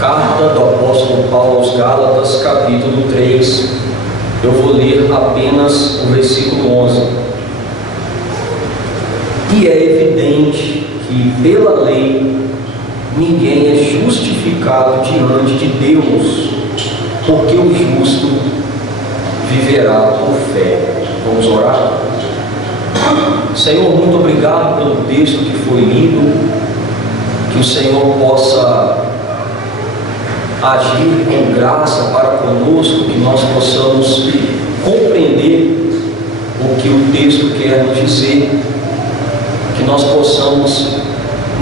Carta do apóstolo Paulo aos Gálatas, capítulo 3. Eu vou ler apenas o versículo 11. E é evidente que pela lei ninguém é justificado diante de Deus, porque o justo viverá por fé. Vamos orar? Senhor, muito obrigado pelo texto que foi lido. Que o Senhor possa agir com graça para conosco, que nós possamos compreender o que o texto quer nos dizer, que nós possamos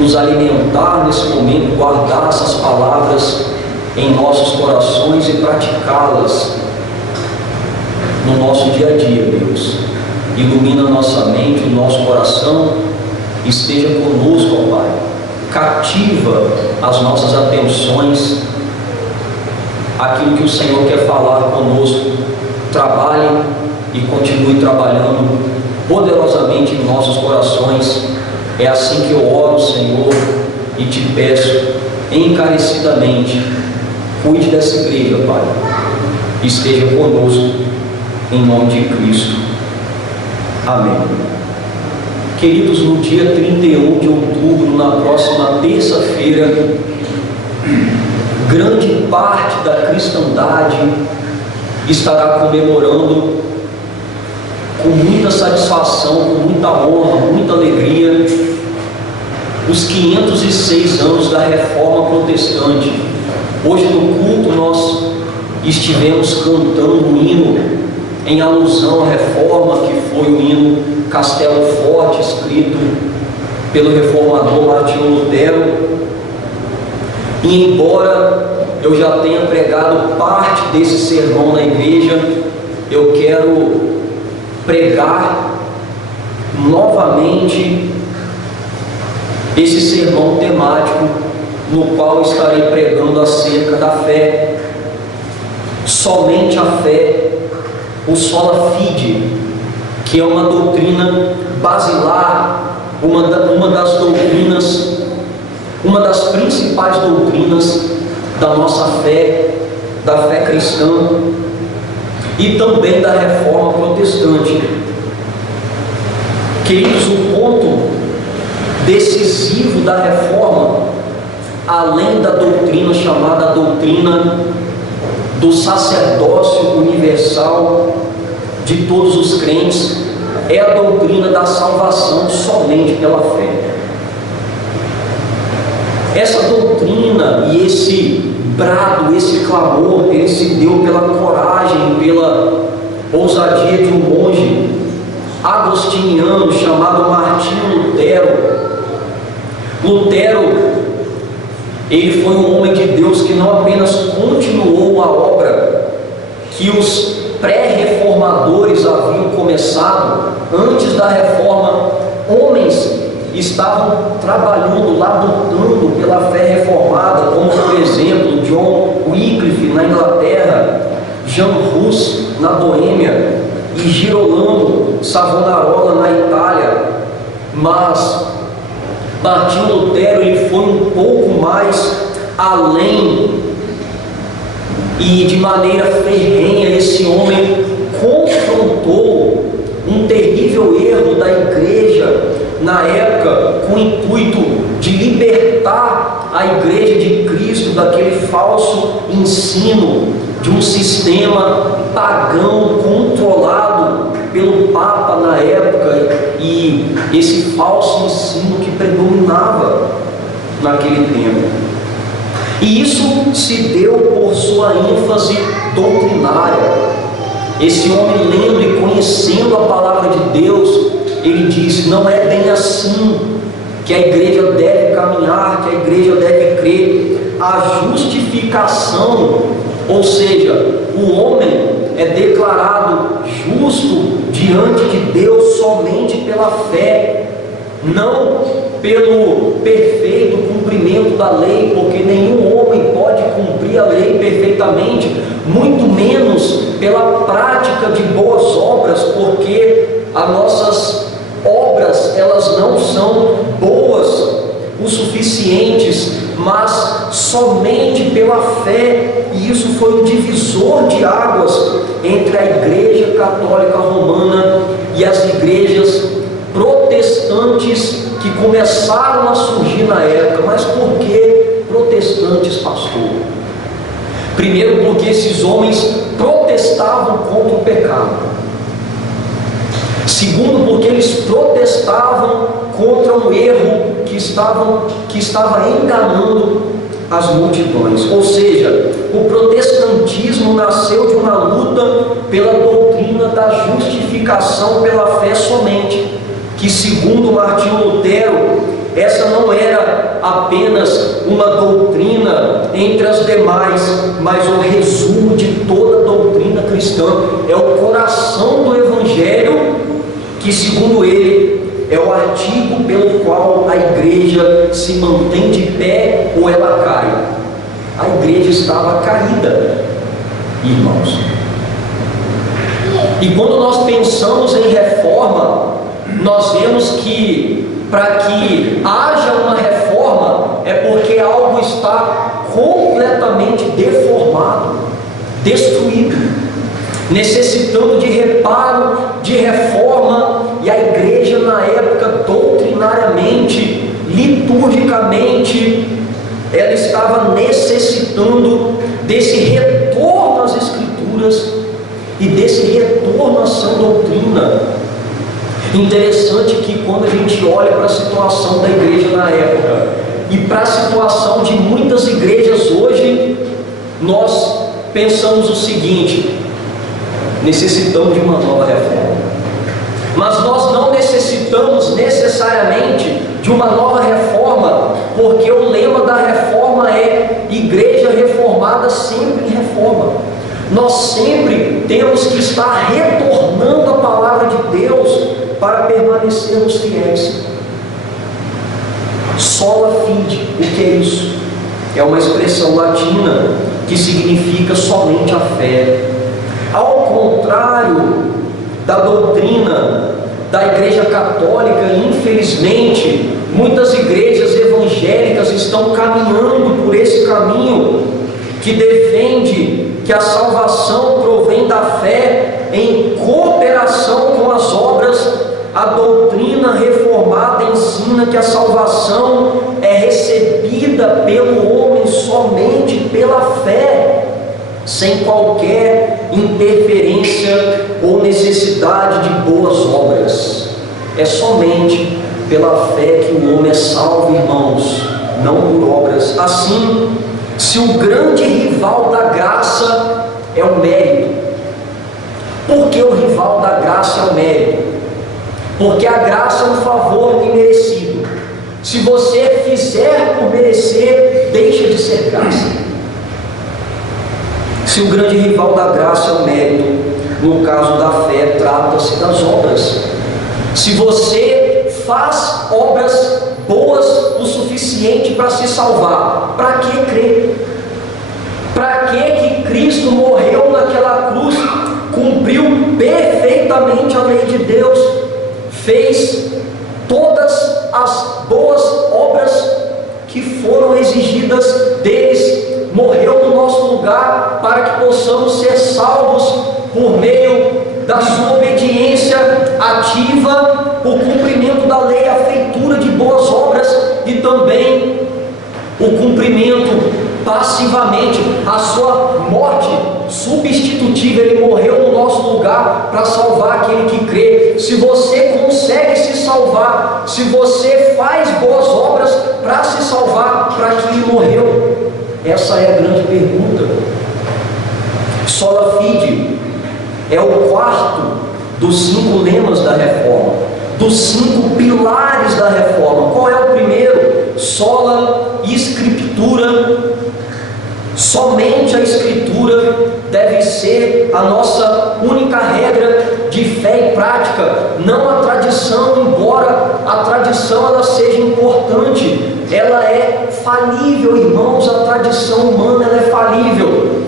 nos alimentar nesse momento, guardar essas palavras em nossos corações e praticá-las no nosso dia a dia, Deus. Ilumina a nossa mente, o nosso coração, esteja conosco, ó Pai. Cativa as nossas atenções, aquilo que o Senhor quer falar conosco. Trabalhe e continue trabalhando poderosamente em nossos corações. É assim que eu oro, Senhor, e te peço encarecidamente, cuide dessa igreja, Pai, esteja conosco, em nome de Cristo. Amém. Queridos, no dia 31 de outubro, na próxima terça-feira, grande parte da cristandade estará comemorando com muita satisfação, com muita honra, muita alegria, os 506 anos da Reforma Protestante. Hoje no culto nós estivemos cantando um hino em alusão à Reforma, que foi o hino Castelo Forte, escrito pelo reformador Martinho Lutero. E embora eu já tenha pregado parte desse sermão na igreja, eu quero pregar novamente esse sermão temático, no qual estarei pregando acerca da fé. Somente a fé, o sola fide, que é uma doutrina basilar, uma das doutrinas, uma das principais doutrinas da nossa fé, da fé cristã e também da Reforma Protestante. Queridos, o ponto decisivo da Reforma, além da doutrina chamada doutrina do sacerdócio universal de todos os crentes, é a doutrina da salvação somente pela fé. Essa doutrina e esse brado, esse clamor, ele se deu pela coragem, pela ousadia de um monge agostiniano chamado Martinho Lutero. Lutero, ele foi um homem de Deus que não apenas continuou a obra que os pré-reformadores haviam começado. Antes da reforma, homens estavam trabalhando, labutando pela fé reformada, como por exemplo John Wycliffe na Inglaterra, Jan Hus na Boêmia e Girolamo Savonarola na Itália. Mas Martinho Lutero, ele foi um pouco mais além, e de maneira ferrenha esse homem confrontou um terrível erro da igreja na época, com o intuito de libertar a igreja de Cristo daquele falso ensino de um sistema pagão controlado pelo Papa na época, e esse falso ensino que predominava naquele tempo. E isso se deu por sua ênfase doutrinária. Esse homem, lendo e conhecendo a palavra de Deus, ele disse: não é bem assim que a igreja deve caminhar, que a igreja deve crer. A justificação, ou seja, o homem é declarado justo diante de Deus somente pela fé, não pelo perfeito cumprimento da lei, porque nenhum homem pode cumprir a lei perfeitamente, muito menos pela prática de boas obras, porque as nossas obras, elas não são boas o suficientes, mas somente pela fé, e isso foi um divisor de águas entre a Igreja Católica Romana e as igrejas protestantes que começaram a surgir na época. Mas por que protestantes, pastor? Primeiro, porque esses homens protestavam contra o pecado. Segundo, porque eles protestavam contra um erro que estava enganando as multidões. Ou seja, o protestantismo nasceu de uma luta pela doutrina da justificação pela fé somente, que segundo Martinho Lutero, essa não era apenas uma doutrina entre as demais, mas o resumo de toda a doutrina cristã. É o coração do Evangelho que, segundo ele, é o artigo pelo qual a igreja se mantém de pé ou ela cai. A igreja estava caída, irmãos. E quando nós pensamos em reforma, nós vemos que para que haja uma reforma é porque algo está completamente deformado, destruído, necessitando de reparo, de reforma. E a igreja na época, doutrinariamente, liturgicamente, ela estava necessitando desse retorno às Escrituras e desse retorno à sã doutrina. Interessante que quando a gente olha para a situação da igreja na época e para a situação de muitas igrejas hoje, nós pensamos o seguinte: necessitamos de uma nova reforma. Mas nós não necessitamos necessariamente de uma nova reforma, porque o lema da reforma é igreja reformada sempre em reforma. Nós sempre temos que estar retornando a palavra de Deus para permanecermos fiéis. Sola fide, o que é isso? É uma expressão latina que significa somente a fé. Ao contrário da doutrina da Igreja Católica, infelizmente, muitas igrejas evangélicas estão caminhando por esse caminho que defende que a salvação provém da fé em cooperação com as obras. A doutrina reformada ensina que a salvação é recebida pelo homem somente pela fé, sem qualquer interferência ou necessidade de boas obras. É somente pela fé que o homem é salvo, irmãos, não por obras. Assim, se o grande rival da graça é o mérito, por que o rival da graça é o mérito? Porque a graça é um favor imerecido. Se você fizer por merecer, deixa de ser graça. Se o grande rival da graça é o mérito, no caso da fé, trata-se das obras. Se você faz obras boas o suficiente para se salvar, para que crer? Para que Cristo morreu naquela cruz, cumpriu perfeitamente a lei de Deus, fez todas as boas obras que foram exigidas deles, morreu no nosso lugar para que possamos ser salvos por meio da sua obediência ativa, o cumprimento da lei, a feitura de boas obras e também o cumprimento passivamente, a sua morte substitutiva. Ele morreu no nosso lugar para salvar aquele que crê. Se você consegue se salvar, se você faz boas obras para se salvar, para que ele morreu? Essa é a grande pergunta. Sola fide é o quarto dos 5 lemas da reforma, dos 5 pilares da reforma. Qual é o primeiro? Sola Escritura. Somente a Escritura deve ser a nossa única regra de fé e prática, não a tradição, embora a tradição ela seja importante, ela é falível, irmãos. A tradição humana ela é falível.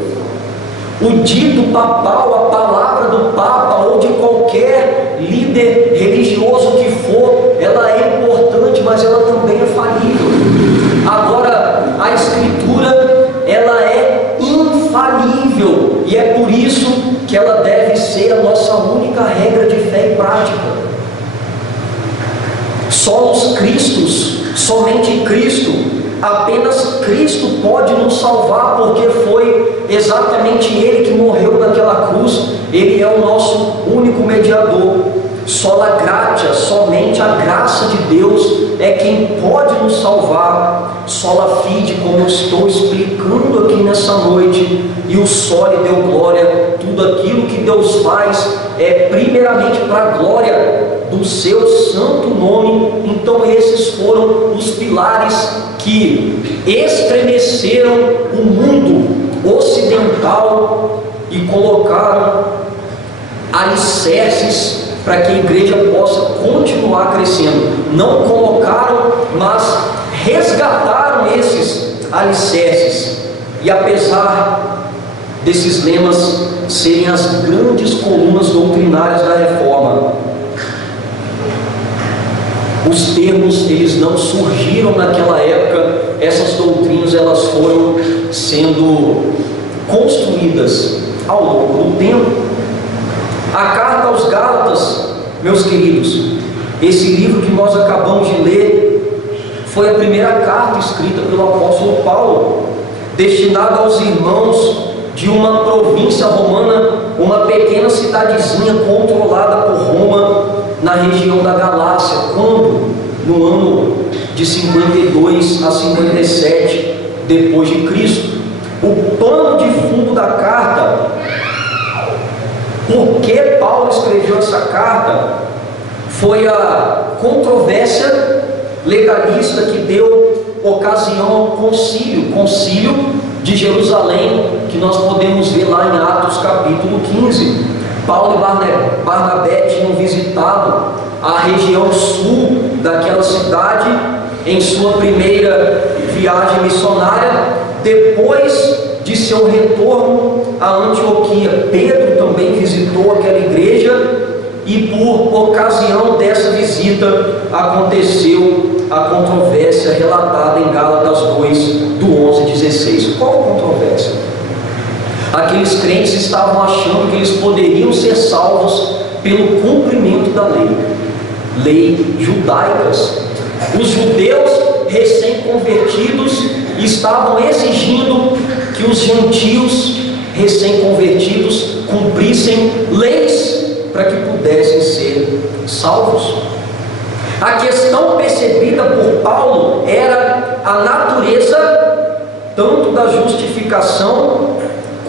O dito papal, a palavra do Papa ou de qualquer líder religioso que for, ela é importante, mas ela também é falível. Agora, a Escritura que ela deve ser a nossa única regra de fé e prática. Só os Cristos, somente Cristo, apenas Cristo pode nos salvar, porque foi exatamente Ele que morreu naquela cruz. Ele é o nosso único mediador. Sola gratia, somente a graça de Deus é quem pode nos salvar. Sola fide, como eu estou explicando aqui nessa noite, e o sole deu glória. Tudo aquilo que Deus faz é primeiramente para a glória do seu santo nome. Então esses foram os pilares que estremeceram o mundo ocidental e colocaram alicerces para que a igreja possa continuar crescendo. Não colocaram, mas resgataram esses alicerces. E apesar desses lemas serem as grandes colunas doutrinárias da reforma, os termos, eles não surgiram naquela época. Essas doutrinas, elas foram sendo construídas ao longo do tempo. A carta aos Gálatas, meus queridos, esse livro que nós acabamos de ler, foi a primeira carta escrita pelo apóstolo Paulo, destinada aos irmãos de uma província romana, uma pequena cidadezinha controlada por Roma, na região da Galácia, quando, no ano de 52 a 57 depois de Cristo. O pano de fundo da carta, por que Paulo escreveu essa carta, foi a controvérsia legalista que deu ocasião ao concílio de Jerusalém, que nós podemos ver lá em Atos capítulo 15. Paulo e Barnabé tinham visitado a região sul daquela cidade em sua primeira viagem missionária. Depois de seu retorno a Antioquia, Pedro também visitou aquela igreja, e por ocasião dessa visita aconteceu a controvérsia relatada em Gálatas 2, do 11 a 16. Qual a controvérsia? Aqueles crentes estavam achando que eles poderiam ser salvos pelo cumprimento da lei judaicas. Os judeus recém-convertidos estavam exigindo que os gentios recém-convertidos cumprissem leis para que pudessem ser salvos. A questão percebida por Paulo era a natureza tanto da justificação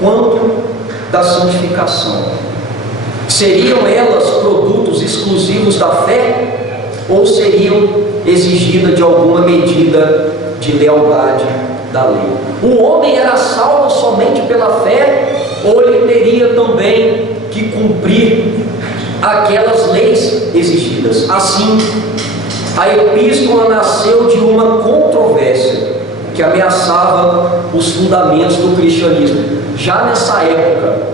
quanto da santificação. Seriam elas produtos exclusivos da fé, ou seriam exigidas de alguma medida de lealdade da lei? O homem era salvo somente pela fé, ou ele teria também que cumprir aquelas leis exigidas? Assim, a epístola nasceu de uma controvérsia que ameaçava os fundamentos do cristianismo. Já nessa época,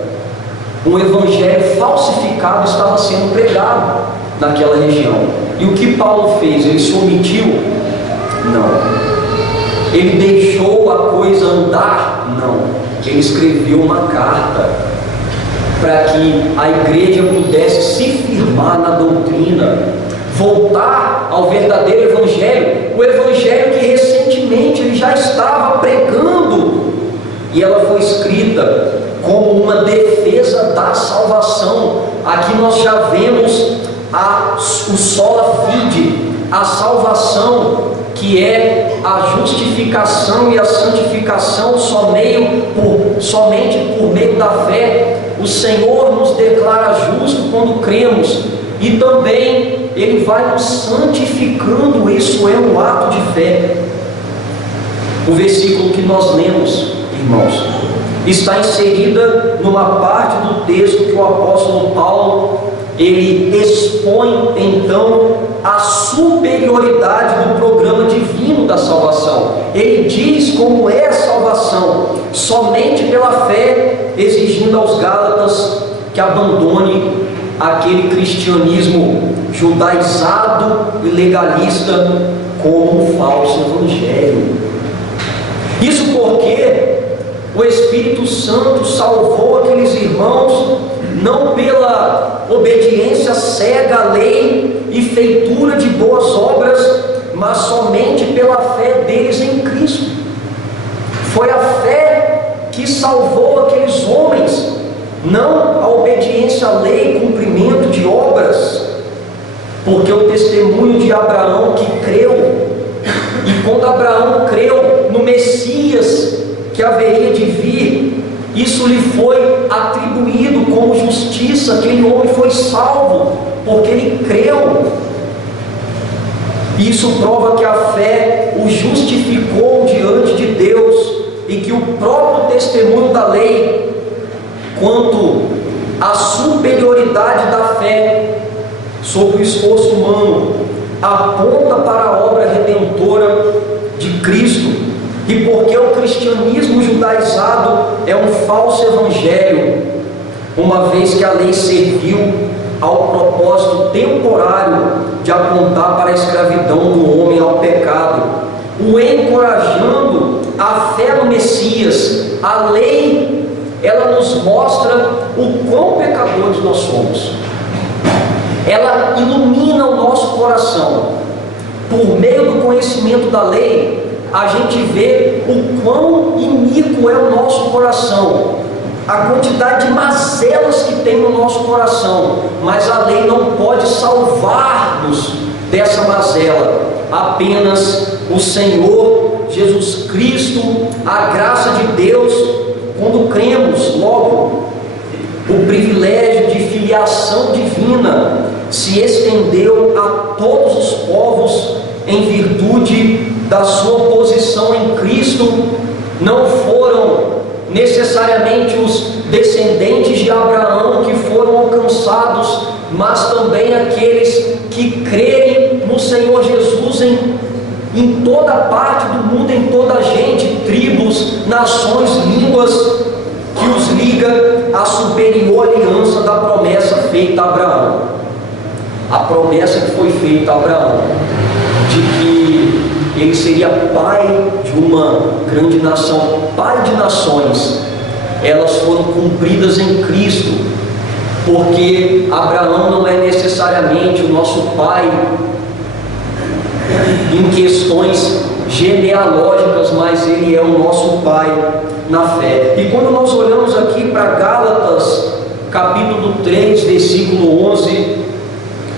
um evangelho falsificado estava sendo pregado naquela região. E o que Paulo fez? Ele se omitiu? Não. Ele deixou a coisa andar? Não. Ele escreveu uma carta para que a igreja pudesse se firmar na doutrina, voltar ao verdadeiro evangelho, o evangelho que recentemente ele já estava pregando. E ela foi escrita como uma defesa da salvação. Aqui nós já vemos o sola fide, a salvação, que é a justificação e a santificação somente por meio da fé. O Senhor nos declara justo quando cremos, e também Ele vai nos santificando. Isso é um ato de fé. O versículo que nós lemos, irmãos, está inserida numa parte do texto que o apóstolo Paulo ele expõe então a superioridade do programa divino da salvação. Ele diz como é a salvação: somente pela fé, exigindo aos Gálatas que abandone aquele cristianismo judaizado e legalista como um falso evangelho. Isso porque o Espírito Espírito Santo salvou aqueles irmãos não pela obediência cega à lei e feitura de boas obras, mas somente pela fé deles em Cristo. Foi a fé que salvou aqueles homens, não a obediência à lei e cumprimento de obras, porque o testemunho de Abraão que creu, e quando Abraão creu no Messias que haveria de vir, isso lhe foi atribuído como justiça. Aquele homem foi salvo porque ele creu. Isso prova que a fé o justificou diante de Deus, e que o próprio testemunho da lei quanto à superioridade da fé sobre o esforço humano aponta para a obra redentora de Cristo. E porque o cristianismo judaizado é um falso evangelho, uma vez que a lei serviu ao propósito temporário de apontar para a escravidão do homem ao pecado, o encorajando a fé no Messias. A lei, ela nos mostra o quão pecadores nós somos. Ela ilumina o nosso coração. Por meio do conhecimento da lei, a gente vê o quão iníquo é o nosso coração, a quantidade de mazelas que tem no nosso coração, mas a lei não pode salvar-nos dessa mazela. Apenas o Senhor Jesus Cristo, a graça de Deus, quando cremos, logo, o privilégio de filiação divina se estendeu a todos os povos em virtude da sua posição em Cristo. Não foram necessariamente os descendentes de Abraão que foram alcançados, mas também aqueles que crerem no Senhor Jesus em toda parte do mundo, em toda a gente, tribos, nações, línguas, que os liga à superior aliança da promessa feita a Abraão. A promessa que foi feita a Abraão, de que ele seria pai de uma grande nação, pai de nações, elas foram cumpridas em Cristo, porque Abraão não é necessariamente o nosso pai em questões genealógicas, mas ele é o nosso pai na fé. E quando nós olhamos aqui para Gálatas, capítulo 3, versículo 11,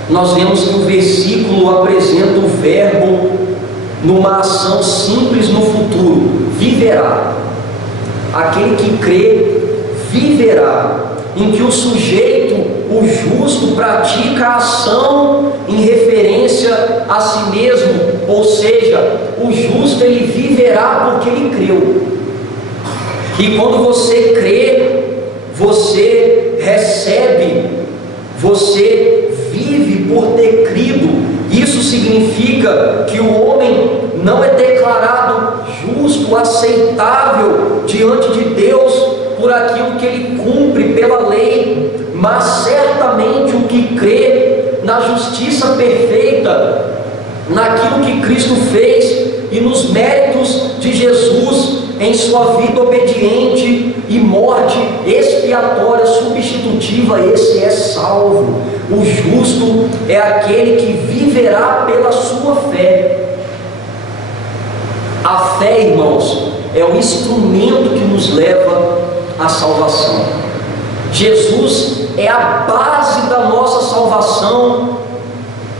nós vemos que o versículo apresenta o verbo numa ação simples no futuro: viverá. Aquele que crê viverá, em que o sujeito, o justo, pratica a ação em referência a si mesmo, ou seja, o justo ele viverá porque ele creu. E quando você crê, você recebe, você vive por ter crido. Isso significa que o homem não é declarado justo, aceitável diante de Deus por aquilo que ele cumpre pela lei, mas certamente o que crê na justiça perfeita, naquilo que Cristo fez e nos méritos de Jesus em sua vida obediente e morte expiatória substitutiva, esse é salvo. O justo é aquele que viverá pela sua fé. A fé, irmãos, é o instrumento que nos leva à salvação. Jesus é a base da nossa salvação.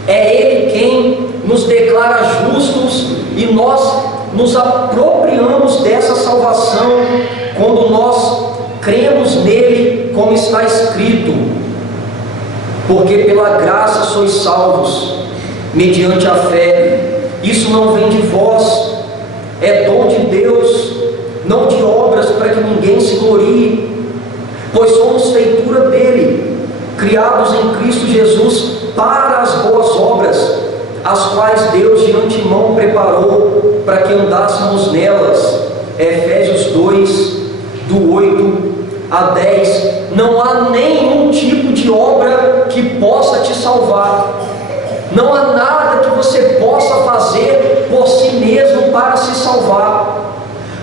É Ele quem nos declara justos, e nós nos apropriamos dessa salvação quando nós cremos nele, como está escrito: porque pela graça sois salvos, mediante a fé. Isso não vem de vós, é dom de Deus, não de obras, para que ninguém se glorie, pois somos feitura dele, criados em Cristo Jesus para as boas obras, as quais Deus de antemão preparou para que andássemos nelas. Efésios 2, do 8 a 10. Não há nenhum tipo de obra que possa te salvar. Não há nada que você possa fazer por si mesmo para se salvar.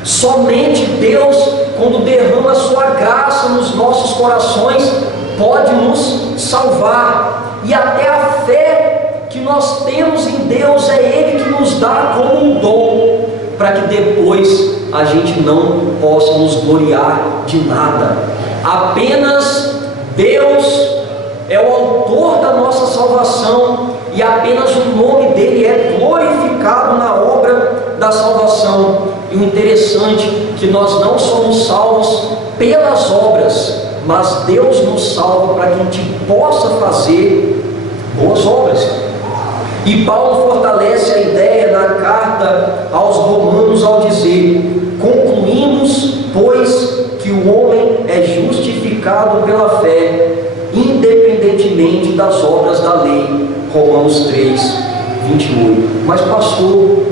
Somente Deus, quando derrama a sua graça nos nossos corações, pode nos salvar. E até a fé que nós temos em Deus é Ele que nos dá como um dom, para que depois a gente não possa nos gloriar de nada. Apenas Deus é o autor da nossa salvação, e apenas o nome dele é glorificado na obra da salvação. E o interessante é que nós não somos salvos pelas obras, mas Deus nos salva para que a gente possa fazer boas obras. E Paulo fortalece a ideia na carta aos Romanos ao dizer: concluímos, pois, que o homem é justificado pela fé, independentemente das obras da lei. Romanos 3, 28. Mas pastor,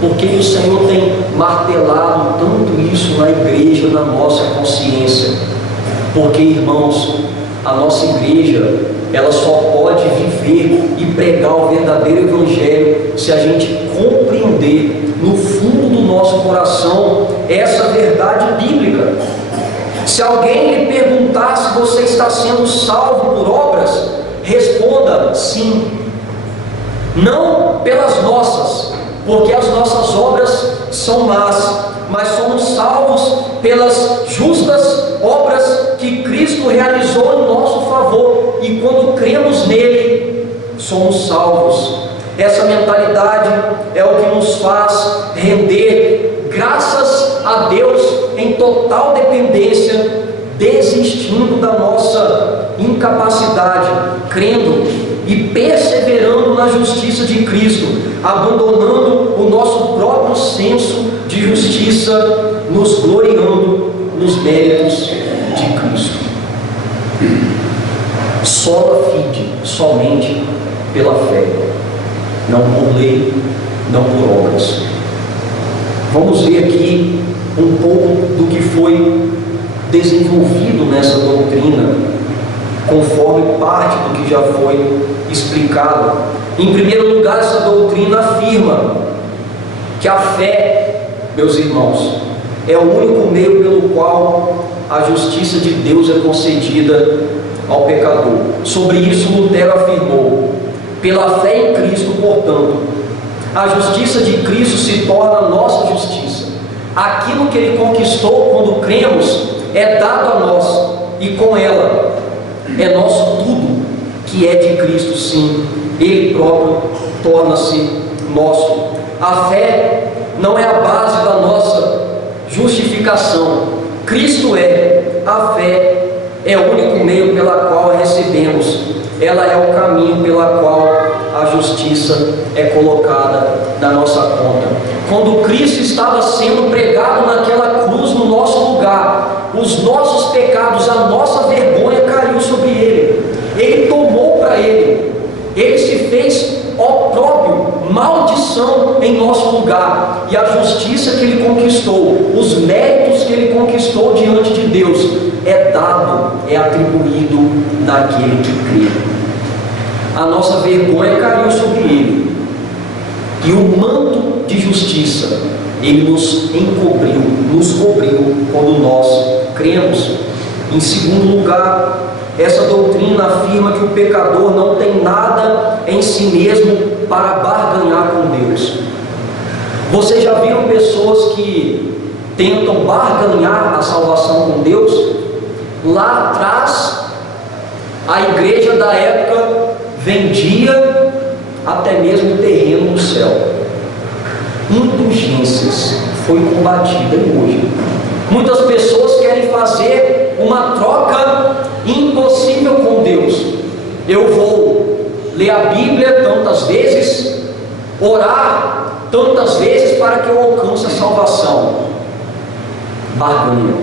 por que o Senhor tem martelado tanto isso na igreja, na nossa consciência? Porque, irmãos, a nossa igreja, ela só pode viver e pregar o verdadeiro evangelho se a gente compreender no fundo do nosso coração essa verdade bíblica. Se alguém lhe perguntar se você está sendo salvo por obras, responda sim. Não pelas nossas, porque as nossas obras são más, mas somos salvos pelas justas obras que Cristo realizou em nosso favor, e quando cremos nele, somos salvos. Essa mentalidade é o que nos faz render graças a Deus em total dependência, desistindo da nossa incapacidade, crendo e perseverando na justiça de Cristo, abandonando o nosso próprio senso de justiça, nos gloriando nos méritos de Cristo. Sola fide, somente pela fé, não por lei, não por obras. Vamos ver aqui um pouco do que foi desenvolvido nessa doutrina, conforme parte do que já foi explicado. Em primeiro lugar, essa doutrina afirma que a fé, meus irmãos, é o único meio pelo qual a justiça de Deus é concedida ao pecador. Sobre isso, Lutero afirmou: pela fé em Cristo, portanto, a justiça de Cristo se torna nossa justiça. Aquilo que Ele conquistou quando cremos é dado a nós, e com ela é nosso tudo, que é de Cristo, sim. Ele próprio torna-se nosso. A fé não é a base da nossa justificação. Cristo é. A fé é o único meio pela qual a recebemos. Ela é o caminho pela qual a justiça é colocada na nossa conta. Quando Cristo estava sendo pregado naquela cruz no nosso lugar, os nossos pecados, a nossa vergonha caiu sobre Ele. Ele tomou para Ele. Ele se fez opróbrio, maldição em nosso lugar. E a justiça que Ele conquistou, os méritos que Ele conquistou diante de Deus, é dado, é atribuído naquele que crê. A nossa vergonha caiu sobre Ele, e o manto de justiça Ele nos encobriu, nos cobriu quando nós cremos. Em segundo lugar, essa doutrina afirma que o pecador não tem nada em si mesmo para barganhar com Deus. Vocês já viram pessoas que tentam barganhar a salvação com Deus? Lá atrás, a igreja da época vendia até mesmo terreno no céu. Indulgências foi combatida hoje. Muitas pessoas querem fazer uma troca impossível com Deus. Eu vou ler a Bíblia tantas vezes, orar tantas vezes para que eu alcance a salvação. Barganha.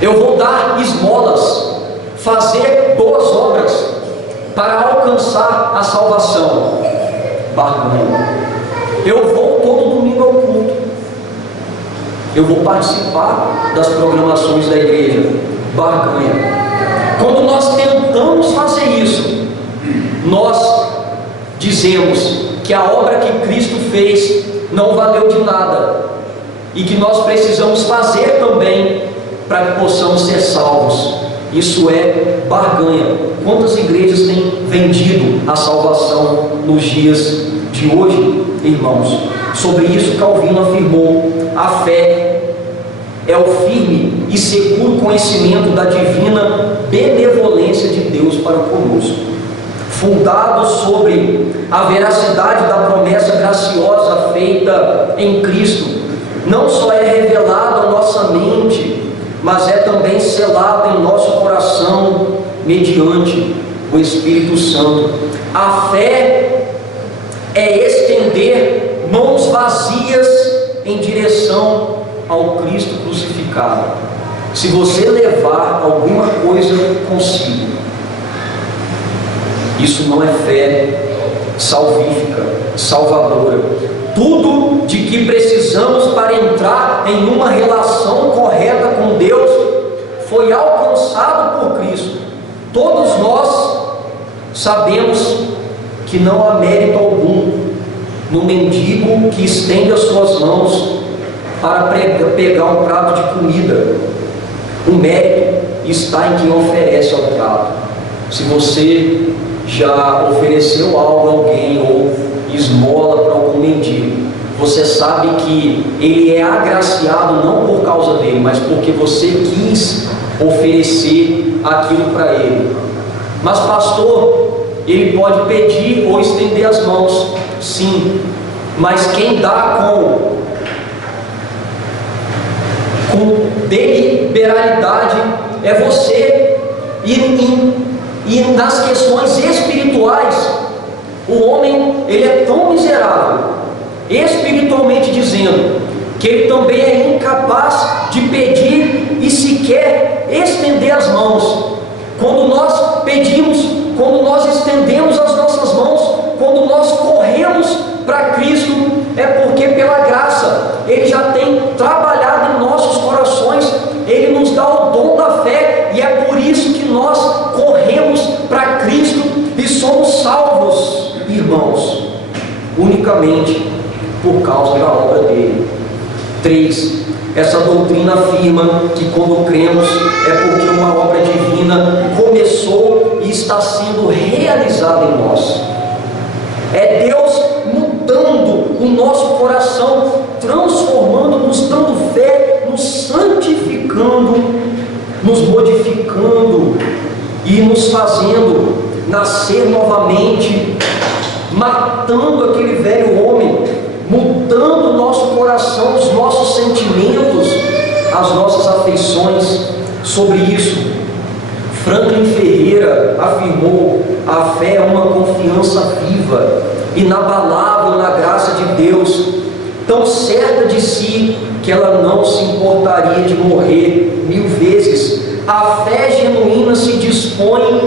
Eu vou dar esmolas, fazer boas obras para alcançar a salvação. Barganha. Eu vou todo domingo ao culto. Eu vou participar das programações da igreja. Barganha. Quando nós tentamos fazer isso, nós dizemos que a obra que Cristo fez não valeu de nada, e que nós precisamos fazer também para que possamos ser salvos. Isso é barganha. Quantas igrejas têm vendido a salvação nos dias de hoje, irmãos? Sobre isso Calvino afirmou: a fé é o firme e seguro conhecimento da divina benevolência de Deus para conosco, fundado sobre a veracidade da promessa graciosa feita em Cristo. Não só é revelado à nossa mente, mas é também selado em nosso coração mediante o Espírito Santo. A fé é estender mãos vazias em direção ao Cristo crucificado. Se você levar alguma coisa consigo, isso não é fé salvífica, salvadora. Tudo de que precisamos para entrar em uma relação correta com Deus foi alcançado por Cristo. Todos nós sabemos que não há mérito algum no mendigo que estende as suas mãos para pegar um prato de comida. O mérito está em quem oferece ao prato. Se você já ofereceu algo a alguém ou esmola para algum mendigo, você sabe que ele é agraciado não por causa dele, mas porque você quis oferecer aquilo para ele. Mas pastor, ele pode pedir ou estender as mãos, sim, mas quem dá com deliberalidade é você. E nas questões espirituais, o homem ele é tão miserável, espiritualmente dizendo, que ele também é incapaz de pedir e sequer estender as mãos. Quando nós pedimos, quando nós estendemos as nossas mãos, quando nós corremos para Cristo, é porque pela graça Ele já tem trabalhado em nossos corações, Ele nos dá o dom da fé, e é por isso que nós corremos para Cristo e somos salvos, irmãos, unicamente por causa da obra dele. 3. Essa doutrina afirma que quando cremos é porque uma obra divina começou e está sendo realizada em nós. É Deus mudando o nosso coração, transformando, nos dando fé, nos santificando, nos modificando e nos fazendo nascer novamente, matando aquele velho homem, mudando o nosso coração, os nossos sentimentos, as nossas afeições. Sobre isso, Franklin Ferreira afirmou: a fé é uma confiança viva, inabalável na graça de Deus, tão certa de si que ela não se importaria de morrer 1000 vezes. A fé genuína se dispõe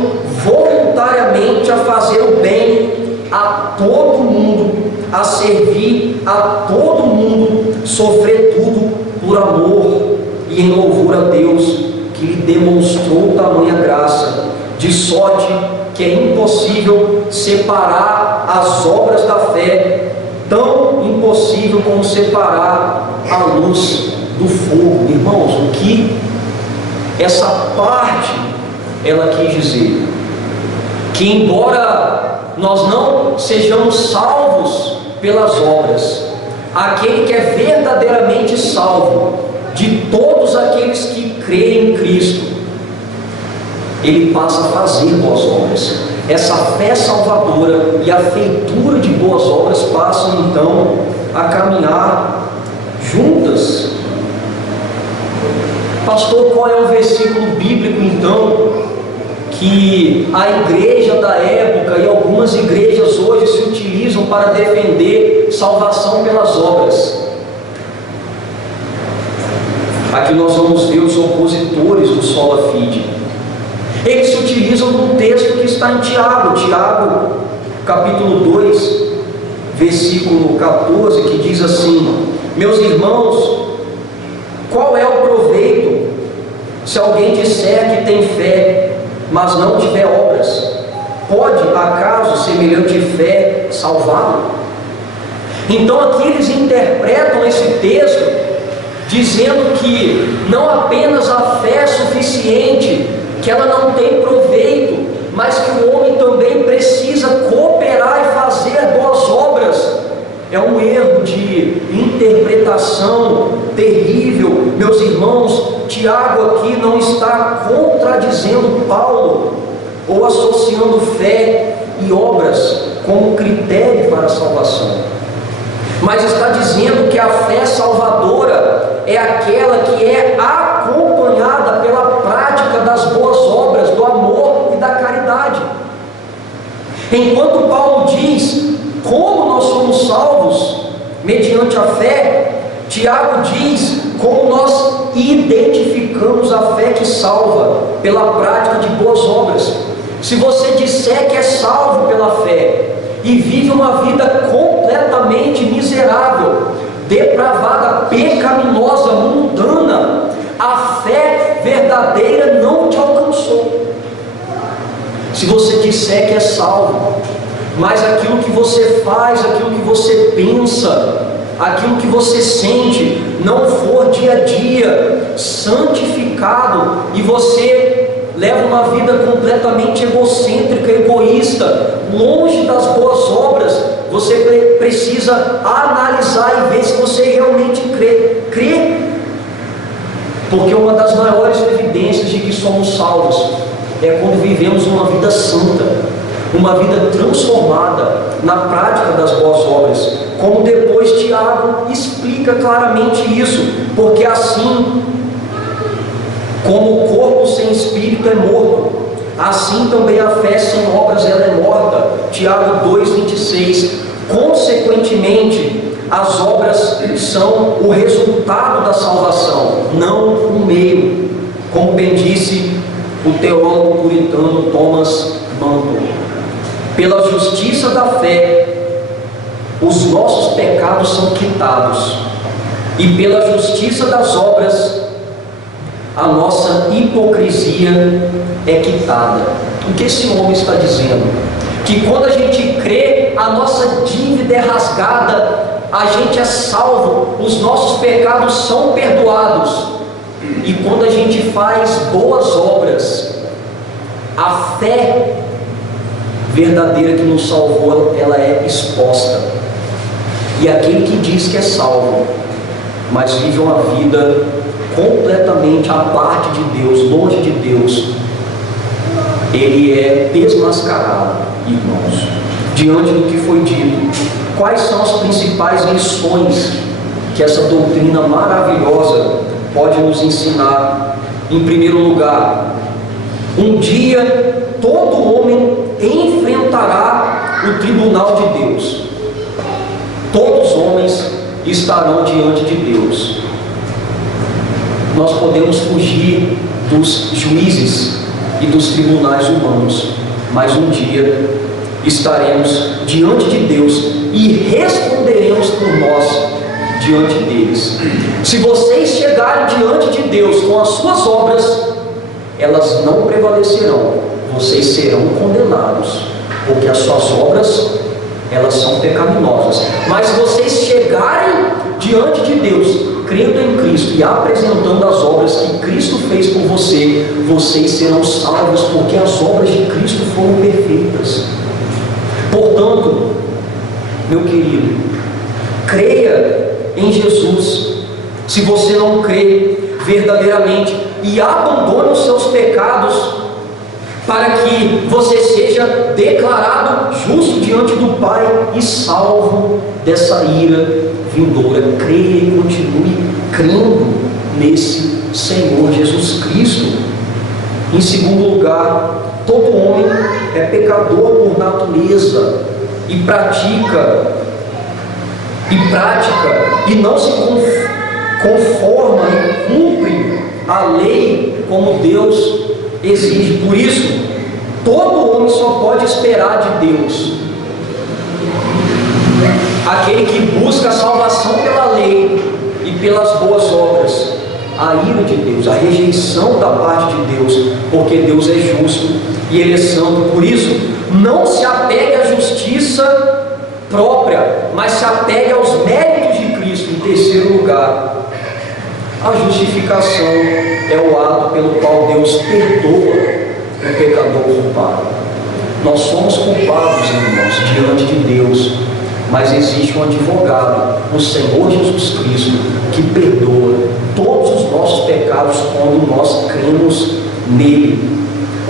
voluntariamente a fazer o bem a todo mundo, a servir a todo mundo, sofrer tudo por amor e em louvor a Deus, que lhe demonstrou tamanha graça, de sorte que é impossível separar as obras da fé, tão impossível como separar a luz do fogo. Irmãos, o que essa parte ela quis dizer? Que embora nós não sejamos salvos pelas obras, aquele que é verdadeiramente salvo, de todos aqueles que creem em Cristo, ele passa a fazer boas obras. Essa fé salvadora e a feitura de boas obras passam então a caminhar juntas. Pastor, qual é o versículo bíblico então que a igreja da época e algumas igrejas hoje se utilizam para defender salvação pelas obras? Aqui nós vamos ver os opositores do sola fide. Eles se utilizam de um texto que está em Tiago, capítulo 2, versículo 14, que diz assim: meus irmãos, qual é o proveito se alguém disser que tem fé, mas não tiver obras? Pode acaso semelhante fé salvá-lo? Então aqui eles interpretam esse texto dizendo que não apenas a fé é suficiente, que ela não tem proveito, mas que o homem também precisa cooperar e fazer boas obras, é um erro de interpretação terrível. Meus irmãos, Tiago aqui não está contradizendo Paulo, ou associando fé e obras como critério para a salvação, mas está dizendo que a fé salvadora é aquela que é acompanhada pela prática das boas obras, do amor e da caridade. Enquanto Paulo diz como nós somos salvos mediante a fé, Tiago diz como nós identificamos a fé que salva pela prática de boas obras. Se você disser que é salvo pela fé e vive uma vida completamente miserável, depravada, pecaminosa, mundana, a fé verdadeira não te alcançou. Se você disser que é salvo, mas aquilo que você faz, aquilo que você pensa, aquilo que você sente não for dia a dia santificado, e você leva uma vida completamente egocêntrica, egoísta, longe das boas obras, você precisa analisar e ver se você realmente crê. Porque uma das maiores evidências de que somos salvos é quando vivemos uma vida santa, uma vida transformada na prática das boas obras, como depois Tiago explica claramente isso, porque assim como o corpo sem espírito é morto, assim também a fé sem obras ela é morta. Tiago 2,26. Consequentemente, as obras são o resultado da salvação, não o meio, como bem disse o teólogo puritano Thomas Manton. Pela justiça da fé, os nossos pecados são quitados, e pela justiça das obras, a nossa hipocrisia é quitada. O que esse homem está dizendo? Que quando a gente crê, a nossa dívida é rasgada, a gente é salvo, os nossos pecados são perdoados. E quando a gente faz boas obras, a fé verdadeira que nos salvou, ela é exposta. E aquele que diz que é salvo, mas vive uma vida completamente à parte de Deus, longe de Deus, ele é desmascarado, irmãos, diante do que foi dito. Quais são as principais lições que essa doutrina maravilhosa pode nos ensinar? Em primeiro lugar, um dia todo homem enfrentará o tribunal de Deus. Todos os homens estarão diante de Deus. Nós podemos fugir dos juízes e dos tribunais humanos, mas um dia estaremos diante de Deus e responderemos por nós diante deles. Se vocês chegarem diante de Deus com as suas obras, elas não prevalecerão, vocês serão condenados, porque as suas obras, elas são pecaminosas. Mas se vocês chegarem diante de Deus crendo em Cristo e apresentando as obras que Cristo fez por você, vocês serão salvos, porque as obras de Cristo foram perfeitas. Portanto, meu querido, creia em Jesus. Se você não crê verdadeiramente, e abandone os seus pecados, para que você seja declarado justo diante do Pai e salvo dessa ira vindoura. Creia e continue crendo nesse Senhor Jesus Cristo. Em segundo lugar, todo homem é pecador por natureza e prática e não se conforma e cumpre a lei como Deus exige. Por isso, todo homem só pode esperar de Deus aquele que busca a salvação pela lei e pelas boas obras, a ira de Deus, a rejeição da parte de Deus, porque Deus é justo e Ele é santo. Por isso, não se apegue à justiça própria, mas se apegue aos méritos de Cristo. Em terceiro lugar, A justificação é o ato pelo qual Deus perdoa o pecador culpado. Nós somos culpados, irmãos, diante de Deus, mas existe um advogado, o Senhor Jesus Cristo, que perdoa todos os nossos pecados quando nós cremos nele,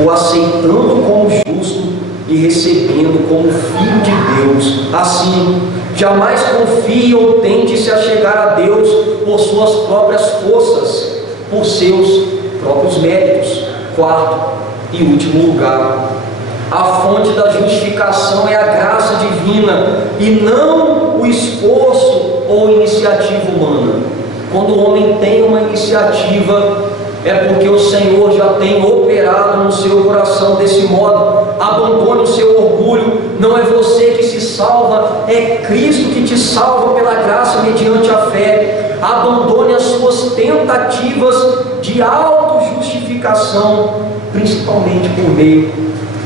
o aceitando como justo e recebendo como filho de Deus. Assim, jamais confie ou tente se achegar a Deus por suas próprias forças, por seus próprios méritos. Quarto e último lugar, a fonte da justificação é a graça divina e não o esforço ou iniciativa humana. Quando o homem tem uma iniciativa, é porque o Senhor já tem operado no seu coração desse modo. Abandone o seu orgulho. Não é você que se salva, é Cristo que te salva pela graça mediante a fé. Abandone as suas tentativas de autojustificação, principalmente por meio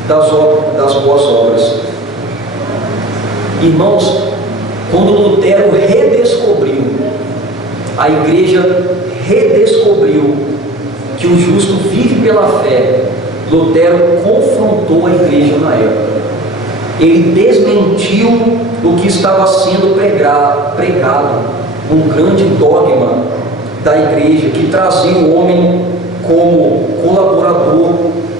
das boas obras. Irmãos, quando Lutero redescobriu, a igreja redescobriu que o justo vive pela fé, Lutero confrontou a igreja na época. Ele desmentiu o que estava sendo pregado, um grande dogma da igreja que trazia o homem como colaborador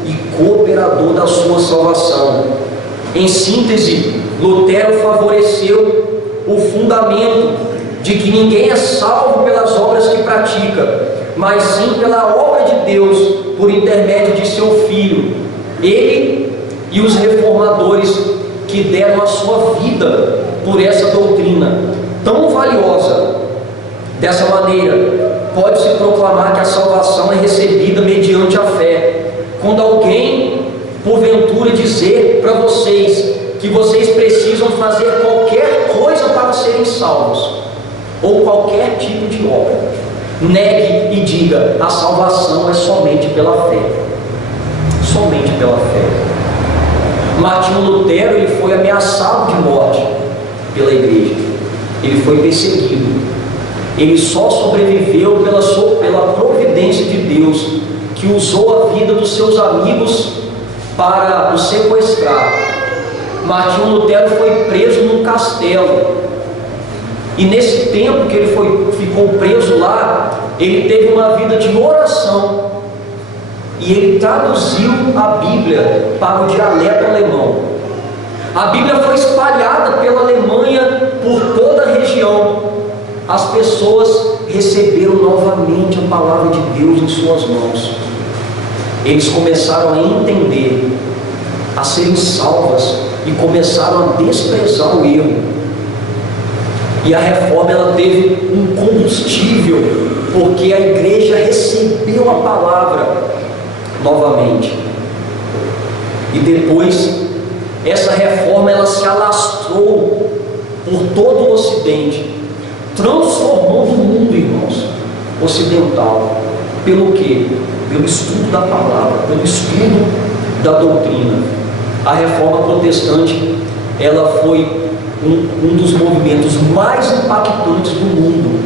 e cooperador da sua salvação. Em síntese, Lutero favoreceu o fundamento de que ninguém é salvo pelas obras que pratica, mas sim pela obra de Deus por intermédio de seu Filho. Ele e os reformadores que deram a sua vida por essa doutrina tão valiosa. Dessa maneira, pode-se proclamar que a salvação é recebida mediante a fé. Quando alguém, porventura, dizer para vocês que vocês precisam fazer qualquer coisa para serem salvos, ou qualquer tipo de obra, negue e diga: a salvação é somente pela fé. Somente pela fé. Martinho Lutero, ele foi ameaçado de morte pela igreja. Ele foi perseguido. Ele só sobreviveu pela providência de Deus, que usou a vida dos seus amigos para o sequestrar. Martinho Lutero foi preso num castelo. E nesse tempo que ele ficou preso lá, ele teve uma vida de oração. E ele traduziu a Bíblia para o dialeto alemão. A Bíblia foi espalhada pela Alemanha, por toda a região. As pessoas receberam novamente a palavra de Deus em suas mãos. Eles começaram a entender, a serem salvas, e começaram a desprezar o erro. E a reforma, ela teve um combustível, porque a igreja recebeu a palavra novamente. E depois, essa reforma, ela se alastrou por todo o Ocidente, transformando o mundo, irmãos, ocidental. Pelo quê? Pelo estudo da palavra, pelo estudo da doutrina. A reforma protestante, ela foi um dos movimentos mais impactantes do mundo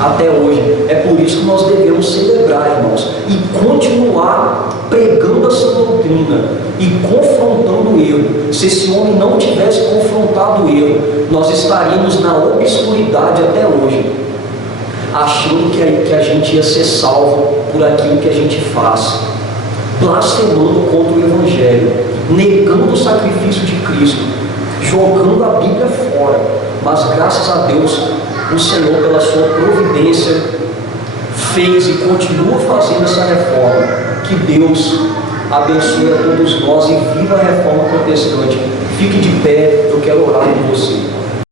até hoje. É por isso que nós devemos celebrar, irmãos, e continuar pregando essa doutrina e confrontando o erro. Se esse homem não tivesse confrontado o erro, nós estaríamos na obscuridade até hoje, achando que a gente ia ser salvo por aquilo que a gente faz, blasfemando contra o Evangelho, negando o sacrifício de Cristo, jogando a Bíblia fora. Mas graças a Deus, o Senhor, pela sua providência, fez e continua fazendo essa reforma. Que Deus abençoe a todos nós e viva a reforma protestante. Fique de pé, eu quero orar por você.